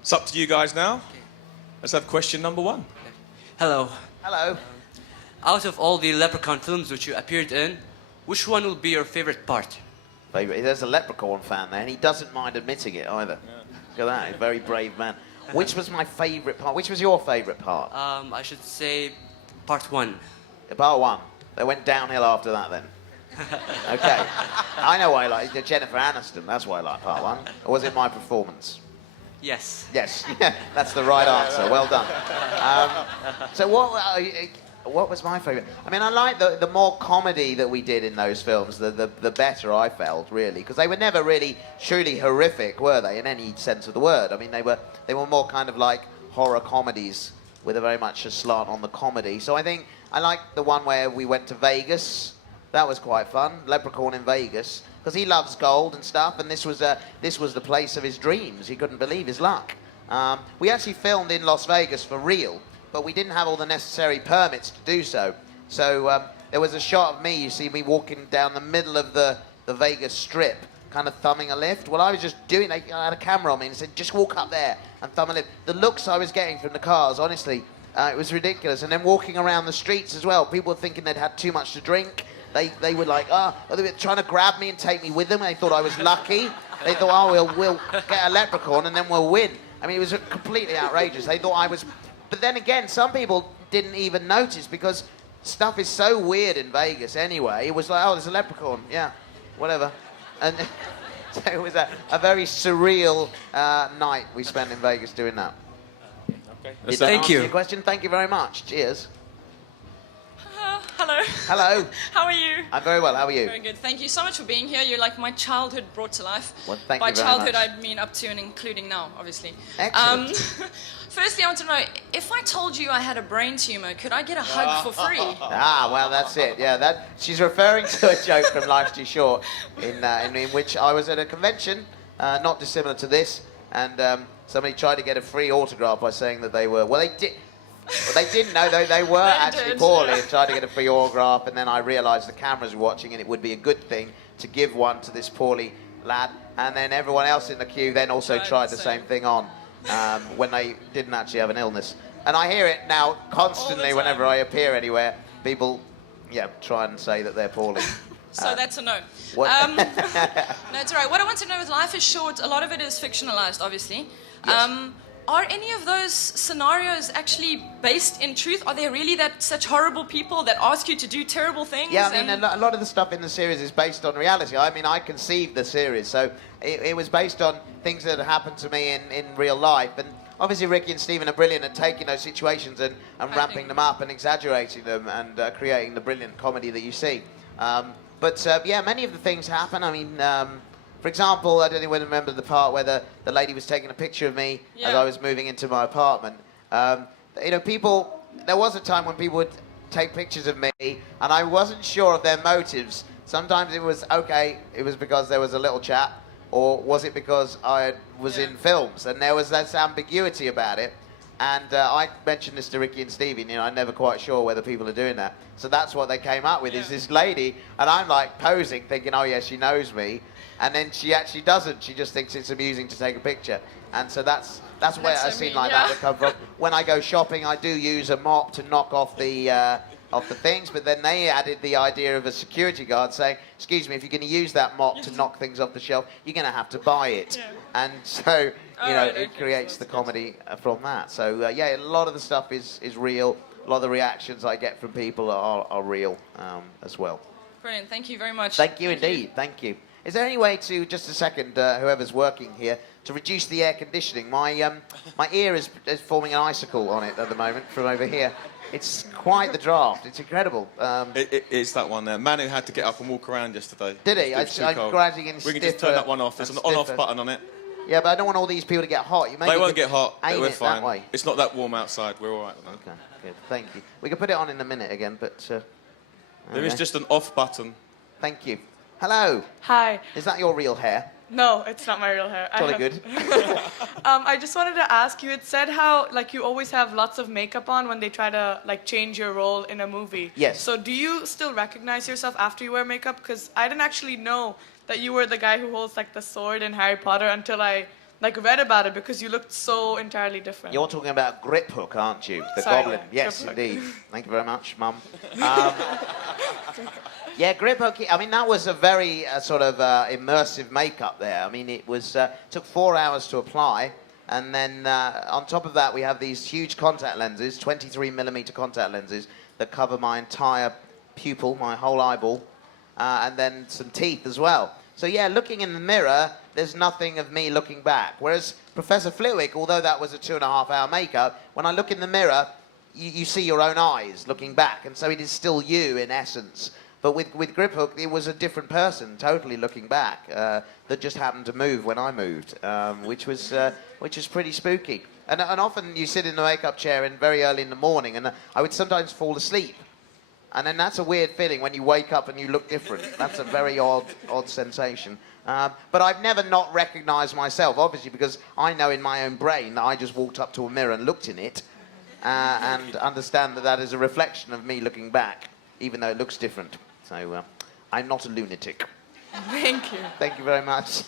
It's up to you guys now. Let's have question number 1. Hello. Hello. Out of all the Leprechaun films which you appeared in, which one will be your favorite part? Favourite. There's a Leprechaun fan there, and he doesn't mind admitting it either. Look at that, he's a very brave man. Which was my favourite part? Which was your favourite part? I should say part 1. Part 1. They went downhill after that then. Okay. I know why I like Jennifer Aniston. That's why I like part 1. Or was it my performance? Yes. Yes. That's the right answer. Well done. So what was my favourite? I mean, I like the more comedy that we did in those films, the better I felt, really, because they were never really truly horrific, were they, in any sense of the word? I mean, they were more kind of like horror comedies with a very much a slant on the comedy. So I think I liked the one where we went to Vegas. That was quite fun. Leprechaun in Vegas, because he loves gold and stuff, and this was the place of his dreams. He couldn't believe his luck. We actually filmed in Las Vegas for real, but we didn't have all the necessary permits to do so. So there was a shot of me, you see me walking down the middle of the Vegas Strip, kind of thumbing a lift. Well, I was just doing it. I had a camera on me and said, just walk up there and thumb a lift. The looks I was getting from the cars, honestly, it was ridiculous. And then walking around the streets as well, people were thinking they'd had too much to drink. They were like, they were trying to grab me and take me with them. They thought I was lucky. They thought, we'll get a leprechaun and then we'll win. I mean, it was completely outrageous. They thought I was... But then again, some people didn't even notice because stuff is so weird in Vegas anyway. It was like, there's a leprechaun. Yeah, whatever. And so it was a very surreal night we spent in Vegas doing that. Okay. Did that answer your question? Thank you very much. Cheers. Hello. Hello. How are you? I'm very well. How are you? Very good. Thank you so much for being here. You're like my childhood brought to life. Well, thank By you very childhood, much. I mean up to and including now, obviously. Excellent. Firstly, I want to know, if I told you I had a brain tumor, could I get a hug for free? Well, that's it. Yeah, she's referring to a joke from Life's Too Short, in which I was at a convention, not dissimilar to this, and somebody tried to get a free autograph by saying that they were... Well, they did... But they didn't know they were actually poorly and tried to get a free autograph, and then I realised the cameras were watching and it would be a good thing to give one to this poorly lad, and then everyone else in the queue then also tried the same thing on when they didn't actually have an illness. And I hear it now constantly whenever I appear anywhere. People, try and say that they're poorly. So that's a no. What? No, it's all right. What I want to know with Life is Short, a lot of it is fictionalized, obviously. Yes. Are any of those scenarios actually based in truth? Are there really such horrible people that ask you to do terrible things? Yeah, I mean, a lot of the stuff in the series is based on reality. I mean, I conceived the series, so it was based on things that had happened to me in real life. And obviously Ricky and Stephen are brilliant at taking those situations and ramping them up and exaggerating them and creating the brilliant comedy that you see. But many of the things happen. I mean... for example, I don't even remember the part where the lady was taking a picture of me as I was moving into my apartment. People... There was a time when people would take pictures of me, and I wasn't sure of their motives. Sometimes it was, it was because there was a little chat, or was it because I was in films? And there was this ambiguity about it. And I mentioned this to Ricky and Stevie, I'm never quite sure whether people are doing that. So that's what they came up with, is this lady, and I'm like posing, thinking, she knows me. And then she actually doesn't. She just thinks it's amusing to take a picture. And so that's where a scene like that would come from. When I go shopping, I do use a mop to knock off the things, but then they added the idea of a security guard saying, excuse me, if you're going to use that mop to knock things off the shelf, you're going to have to buy it. Yeah. And so, it creates the comedy from that. So, a lot of the stuff is real. A lot of the reactions I get from people are real as well. Brilliant. Thank you very much. Thank you indeed. Thank you. Is there any way to, just a second, whoever's working here, to reduce the air conditioning? My ear is forming an icicle on it at the moment from over here. It's quite the draft. It's incredible. It's that one there. Manu had to get up and walk around yesterday. Did he? I'm gradually getting We can just turn that one off. There's an on-off button on it. Yeah, but I don't want all these people to get hot. They won't get hot. We're fine. That way. It's not that warm outside. We're all right. Okay, good. Thank you. We can put it on in a minute again, but... There is just an off button. Thank you. Hello. Hi. Is that your real hair? No, it's not my real hair. Jolly good. I just wanted to ask you, it said how, you always have lots of makeup on when they try to, change your role in a movie. Yes. So do you still recognize yourself after you wear makeup? Because I didn't actually know that you were the guy who holds, the sword in Harry Potter until I like read about it because you looked so entirely different. You're talking about Grip Hook, aren't you? The Sorry, goblin. yeah, Yes, Grip Hook. indeed. Thank you very much, Mum. Yeah, Grip Hook. I mean, that was a very sort of immersive makeup there. I mean, it was took 4 hours to apply, and then on top of that, we have these huge contact lenses, 23mm contact lenses that cover my entire pupil, my whole eyeball, and then some teeth as well. So yeah, looking in the mirror, there's nothing of me looking back. Whereas Professor Flitwick, although that was a 2.5-hour makeup, when I look in the mirror, you see your own eyes looking back, and so it is still you in essence. But with Grip Hook, it was a different person, totally looking back, that just happened to move when I moved, which was pretty spooky. And often you sit in the makeup chair very early in the morning, and I would sometimes fall asleep. And then that's a weird feeling when you wake up and you look different. That's a very odd sensation. But I've never not recognised myself, obviously, because I know in my own brain that I just walked up to a mirror and looked in it, and understand that that is a reflection of me looking back, even though it looks different. So I'm not a lunatic. Thank you. Thank you very much.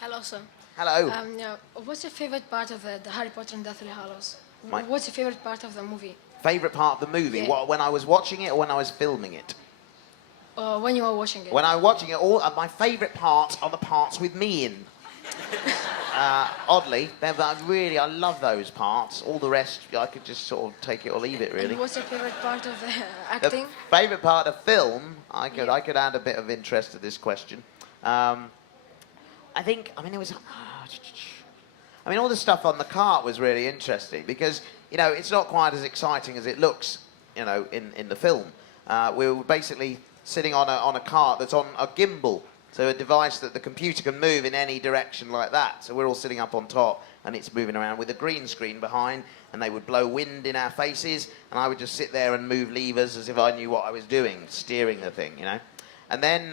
Hello, sir. Hello. Yeah, what's your favorite part of the Harry Potter and Deathly Hallows? My- What's your favorite part of the movie? Favourite part of the movie? Yeah. What, when I was watching it or when I was filming it? When you were watching it? When I was watching it, my favourite parts are the parts with me in. Oddly, I love those parts. All the rest, I could just sort of take it or leave it, really. And what's your favorite part of the The acting? favourite part of film, I could add a bit of interest to this question. I mean, all the stuff on the cart was really interesting because, you know, it's not quite as exciting as it looks, you know, in the film. We were basically sitting on a cart that's on a gimbal, so a device that the computer can move in any direction like that. So we're all sitting up on top, and it's moving around with a green screen behind, and they would blow wind in our faces, and I would just sit there and move levers as if I knew what I was doing, steering the thing, you know. And then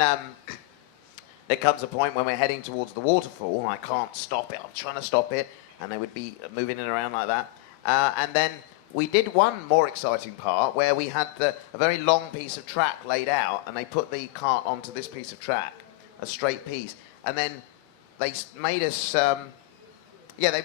there comes a point when we're heading towards the waterfall, and I can't stop it. I'm trying to stop it, and they would be moving it around like that. And then we did one more exciting part where we had a very long piece of track laid out, and they put the cart onto this piece of track, a straight piece, and then they made us, they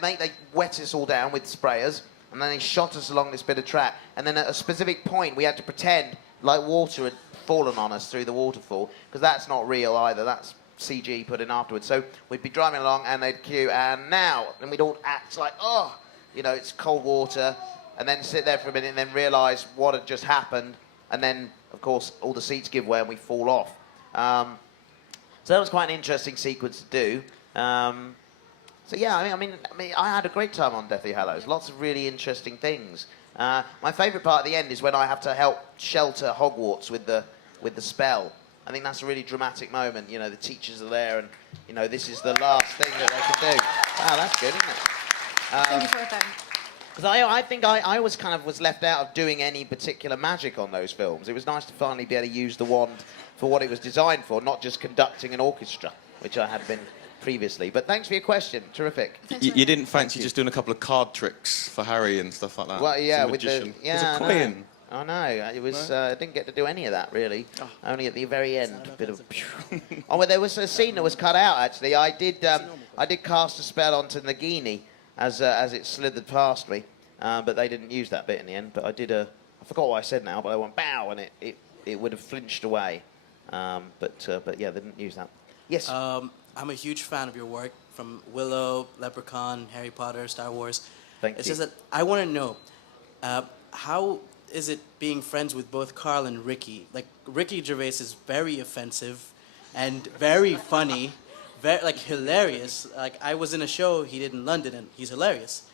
wet us all down with sprayers, and then they shot us along this bit of track, and then at a specific point we had to pretend like water had fallen on us through the waterfall, because that's not real either, that's CG put in afterwards. So we'd be driving along and they'd cue, and now, and we'd all act like, oh, you know, it's cold water, and then sit there for a minute and then realise what had just happened, and then, of course, all the seats give way and we fall off. So that was quite an interesting sequence to do. So yeah, I mean, I had a great time on Deathly Hallows. Lots of really interesting things. My favourite part at the end is when I have to help shelter Hogwarts with the spell. I think that's a really dramatic moment. You know, the teachers are there, and you know, this is the last thing that they can do. Wow, that's good, isn't it? Thank you for your time. Because I think I was left out of doing any particular magic on those films. It was nice to finally be able to use the wand for what it was designed for, not just conducting an orchestra, which I had been previously. But thanks for your question. Terrific. You didn't fancy just doing a couple of card tricks for Harry and stuff like that? Well, yeah, As a with the magician? yeah, There's a coin. I know. It was. I didn't get to do any of that really. Only at the very end. A bit of. Oh, well, there was a scene that was cut out. Actually, I did cast a spell onto Nagini as it slithered past me, but they didn't use that bit in the end. But I did I forgot what I said now, but I went bow, and it would have flinched away. But yeah, they didn't use that. Yes. I'm a huge fan of your work, from Willow, Leprechaun, Harry Potter, Star Wars. Thank you. It's just that I want to know, how is it being friends with both Carl and Ricky? Like, Ricky Gervais is very offensive and very funny, very, hilarious. Like, I was in a show he did in London, and he's hilarious.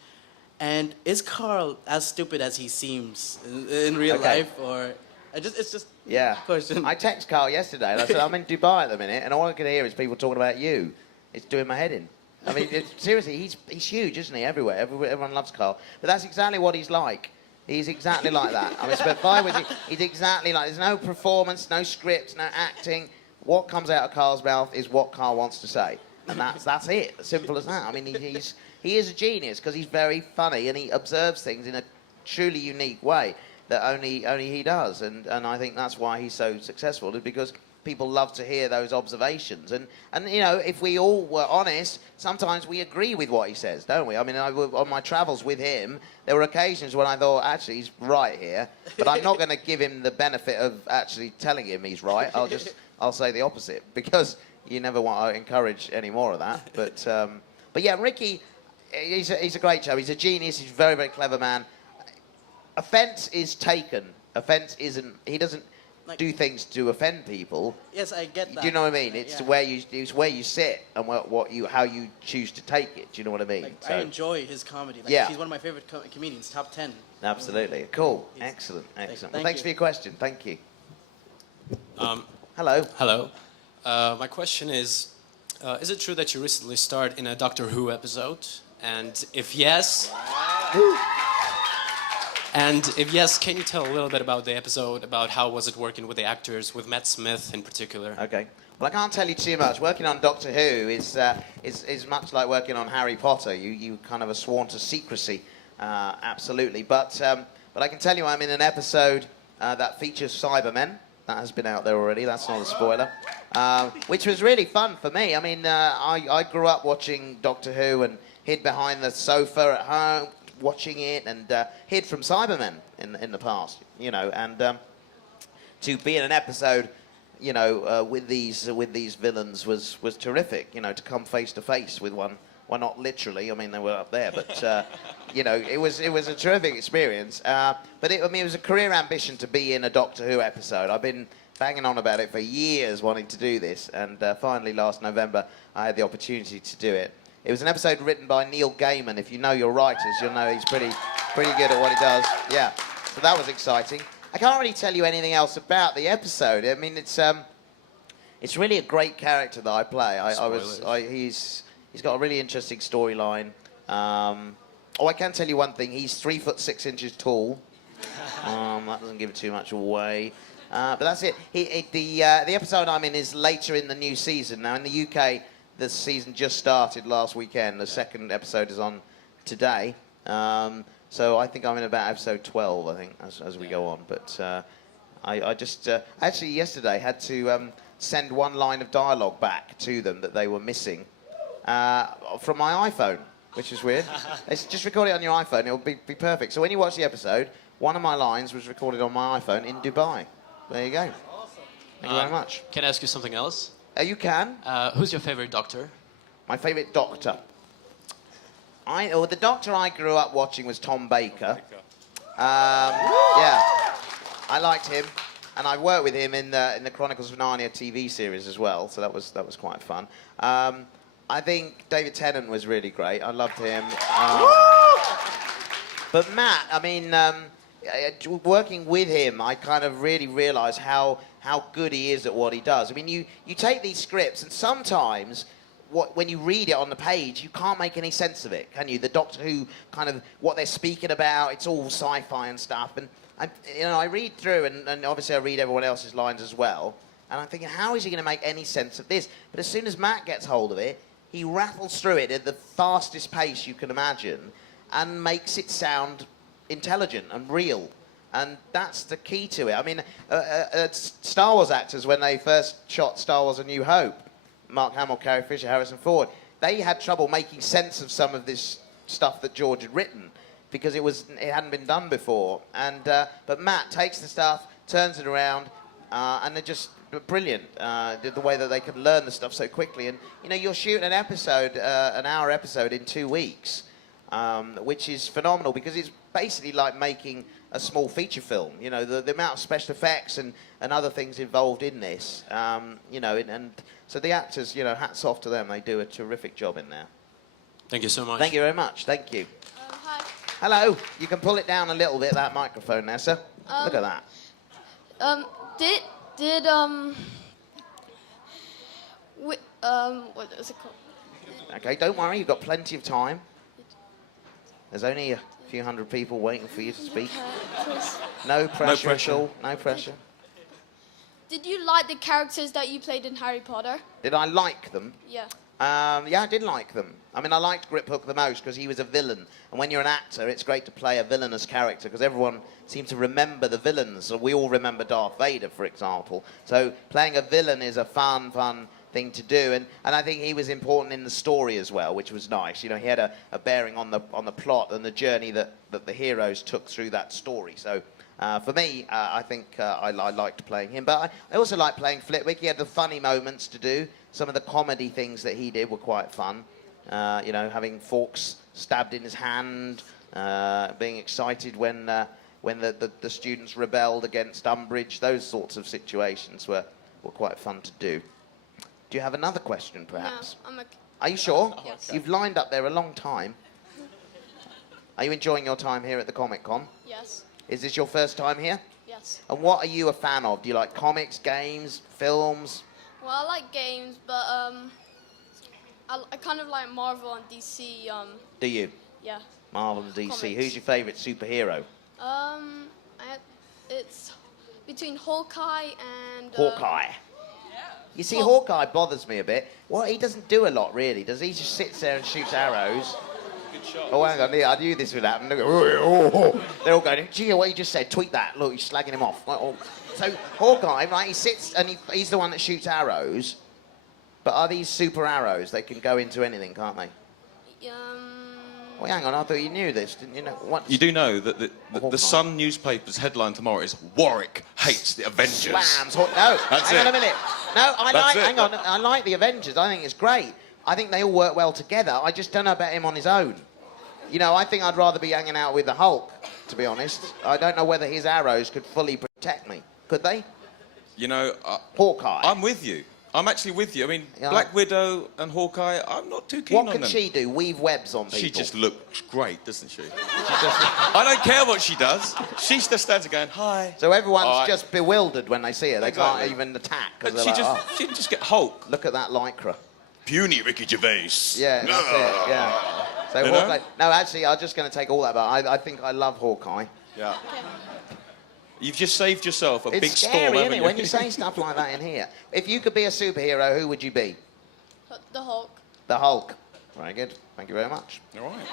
And is Carl as stupid as he seems in real life, or... It's just yeah. question. I texted Carl yesterday, and I said, I'm in Dubai at the minute, and all I can hear is people talking about you. It's doing my head in. I mean, seriously, he's huge, isn't he? Everywhere. Everyone loves Carl. But that's exactly what he's like. He's exactly like that. I mean, spent 5 weeks. He's exactly like. There's no performance, no script, no acting. What comes out of Carl's mouth is what Carl wants to say, and that's it. As simple as that. I mean, he is a genius because he's very funny and he observes things in a truly unique way that only he does, and I think that's why he's so successful, is because people love to hear those observations. And you know, if we all were honest, sometimes we agree with what he says, don't we? I mean, on my travels with him, there were occasions when I thought, actually, he's right here, but I'm not going to give him the benefit of actually telling him he's right. I'll say the opposite, because you never want to encourage any more of that. But yeah, Ricky, he's a great chap. He's a genius. He's a very, very clever man. Offence is taken. Offence isn't. He doesn't do things to offend people. Yes, I get that. Do you know what I mean? It's where you sit and how you choose to take it. Do you know what I mean? Like, I enjoy his comedy. Like, yeah. He's one of my favorite comedians, top 10. Absolutely. Cool. Excellent. Well, thanks for your question. Thank you. Hello. Hello. My question is it true that you recently starred in a Doctor Who episode? And if yes... And if yes, can you tell a little bit about the episode, about how was it working with the actors, with Matt Smith in particular? Okay. Well, I can't tell you too much. Working on Doctor Who is much like working on Harry Potter. You kind of are sworn to secrecy, absolutely. But I can tell you I'm in an episode that features Cybermen. That has been out there already. That's not a spoiler. Which was really fun for me. I mean, I grew up watching Doctor Who and hid behind the sofa at home, watching it, and hid from Cybermen in the past, you know, and to be in an episode, you know, with these villains was terrific, you know, to come face to face with one. Well, not literally. I mean, they were up there, but you know, it was a terrific experience. But it was a career ambition to be in a Doctor Who episode. I've been banging on about it for years, wanting to do this, and finally last November I had the opportunity to do it. It was an episode written by Neil Gaiman. If you know your writers, you'll know he's pretty good at what he does. Yeah, so that was exciting. I can't really tell you anything else about the episode. I mean, it's really a great character that I play. He's got a really interesting storyline. I can tell you one thing. He's 3'6" tall. That doesn't give too much away. But that's it. The episode I'm in is later in the new season. Now in the UK, the season just started last weekend. The second episode is on today. So I think I'm in about episode 12, I think, as we go on. But I just... actually, yesterday, had to send one line of dialogue back to them that they were missing from my iPhone, which is weird. It's just record it on your iPhone. It'll be perfect. So when you watch the episode, one of my lines was recorded on my iPhone in Dubai. There you go. Awesome. Thank you very much. Can I ask you something else? You can. Who's your favorite Doctor? My favourite Doctor? The Doctor I grew up watching was Tom Baker. Yeah, I liked him, and I worked with him in the Chronicles of Narnia TV series as well, so that was quite fun. I think David Tennant was really great. I loved him. But Matt, I mean, working with him, I kind of really realised how good he is at what he does. I mean, you take these scripts, and sometimes when you read it on the page, you can't make any sense of it, can you? The Doctor Who, kind of what they're speaking about, it's all sci-fi and stuff. And I read through, and obviously I read everyone else's lines as well, and I'm thinking, how is he going to make any sense of this? But as soon as Matt gets hold of it, he rattles through it at the fastest pace you can imagine, and makes it sound intelligent and real. And that's the key to it. I mean, Star Wars actors, when they first shot Star Wars A New Hope, Mark Hamill, Carrie Fisher, Harrison Ford, they had trouble making sense of some of this stuff that George had written because it hadn't been done before. And but Matt takes the stuff, turns it around, and they're just brilliant. The way that they can learn the stuff so quickly. And you know, you're shooting an episode, an hour episode in 2 weeks, which is phenomenal because it's basically like making a small feature film. You know, the amount of special effects and other things involved in this. You know, and so the actors, you know, hats off to them. They do a terrific job in there. Thank you so much. Thank you very much. Thank you. Hi. Hello. You can pull it down a little bit, that microphone there, sir. Look at that. What is it called? Okay, don't worry. You've got plenty of time. There's only a few hundred people waiting for you to speak. No pressure at all. No pressure. Did you like the characters that you played in Harry Potter? Did I like them? Yeah. Yeah, I did like them. I mean, I liked Grip Hook the most because he was a villain. And when you're an actor, it's great to play a villainous character because everyone seems to remember the villains. So we all remember Darth Vader, for example. So playing a villain is a fun thing to do. And I think he was important in the story as well, which was nice. You know, he had a bearing on the plot and the journey that the heroes took through that story. So for me, I think I liked playing him. But I also liked playing Flitwick. He had the funny moments to do. Some of the comedy things that he did were quite fun. You know, having forks stabbed in his hand, being excited when the students rebelled against Umbridge. Those sorts of situations were quite fun to do. Do you have another question, perhaps? No, I'm okay. Are you sure? Yes. You've lined up there a long time. Are you enjoying your time here at the Comic-Con? Yes. Is this your first time here? Yes. And what are you a fan of? Do you like comics, games, films? Well, I like games, but I kind of like Marvel and DC. Do you? Yeah. Marvel and DC. Comics. Who's your favourite superhero? It's between Hawkeye and. Hawkeye. You see, Hawkeye bothers me a bit. Well, he doesn't do a lot, really, does he? He just sits there and shoots arrows. Good shot. Oh, hang on, I knew this would happen. Look at, they're all going, gee, what you just said, tweet that. Look, he's slagging him off. So, Hawkeye, right, he sits and he's the one that shoots arrows. But are these super arrows? They can go into anything, can't they? Well, hang on, I thought you knew this, didn't you know? What? You do know that the Sun newspaper's headline tomorrow is Warwick hates the Avengers. Slams. No, That's hang on it. a minute. No, hang on. That's it. I like the Avengers. I think it's great. I think they all work well together. I just don't know about him on his own. You know, I think I'd rather be hanging out with the Hulk, to be honest. I don't know whether his arrows could fully protect me. Could they? You know, Hawkeye. I'm with you. I'm actually with you. I mean, Yeah. Black Widow and Hawkeye, I'm not too keen on What them. can she do? Weave webs on people. She just looks great, doesn't she? I don't care what she does. She just stands there going, hi. So everyone's All right. just bewildered when they see her. They Exactly. can't even attack. 'Cause But they're she like, just, she can just get Hulk. look at that lycra. Puny Ricky Gervais. Yeah, that's it. Yeah. So You know? Hawkeye. No, actually, I'm just going to take all that back. I think I love Hawkeye. Yeah. You've just saved yourself a It's big scary, storm, isn't haven't it, you? when you say stuff like that in here? If you could be a superhero, who would you be? The Hulk. The Hulk. Very good. Thank you very much. All right.